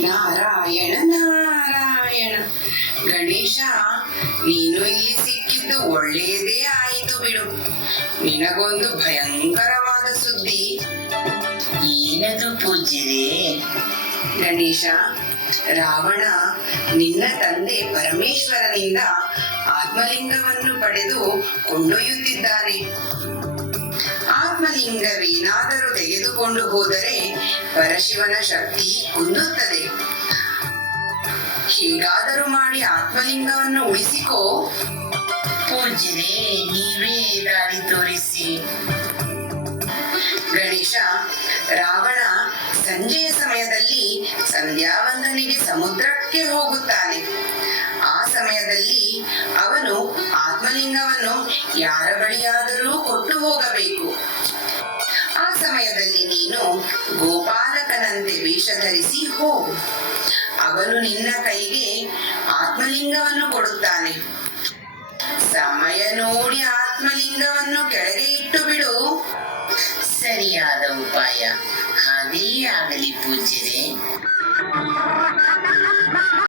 ನಾರಾಯಣ ನಾರಾಯಣ. ಗಣೇಶ, ನೀನು ಇಲ್ಲಿ ಸಿಕ್ಕಿದ್ದು ಒಳ್ಳೆಯದೇ ಆಯಿತು ಬಿಡು. ನಿನಗೊಂದು ಭಯಂಕರವಾದ ಸುದ್ದಿ. ಏನದು ಪೂಜ್ಯರೇ? ಗಣೇಶ, ರಾವಣ ನಿನ್ನ ತಂದೆ ಪರಮೇಶ್ವರನಿಂದ ಆತ್ಮಲಿಂಗವನ್ನು ಪಡೆದು ಕೊಂಡೊಯ್ಯುತ್ತಿದ್ದಾನೆ. ಆತ್ಮಲಿಂಗವೇನಾದರೂ ತೆಗೆದುಕೊಂಡು ಹೋದರೆ ಪರಶಿವನ ಶಕ್ತಿ ಕುಂದುತ್ತದೆ. ಹೀಗಾದರೂ ಮಾಡಿ ಆತ್ಮಲಿಂಗವನ್ನು ಉಳಿಸಿಕೋ. ಪೂಜ್ಯರೇ, ನೀವೇ ದಾರಿ ತೋರಿಸಿ. ಗಣೇಶ, ರಾವಣ ಸಂಜೆಯ ಸಮಯದಲ್ಲಿ ಸಂಧ್ಯಾವಂದನೆಗೆ ಸಮುದ್ರಕ್ಕೆ ಹೋಗುತ್ತಾನೆ. ಆ ಸಮಯದಲ್ಲಿ ಅವನು ಆತ್ಮಲಿಂಗವನ್ನು ಯಾರ ಬಳಿಯಾದರೂ ಕೊಟ್ಟು ಹೋಗಬೇಕು. ಆ ಸಮಯದಲ್ಲಿ ನೀನು ಗೋಪಾಲಕನಂತೆ ವೇಷ ಧರಿಸಿ ಹೋಗು. ಅವನು ನಿನ್ನ ಕೈಗೆ ಆತ್ಮಲಿಂಗವನ್ನು ಕೊಡುತ್ತಾನೆ. ಸಮಯ ನೋಡಿ ಆತ್ಮಲಿಂಗವನ್ನು ಕೆಳಗೆ ಇಟ್ಟು ಬಿಡು. ಸರಿಯಾದ ಉಪಾಯ. ಹಾಗೆಯೇ ಆಗಲಿ ಪೂಜ್ಯರೇ.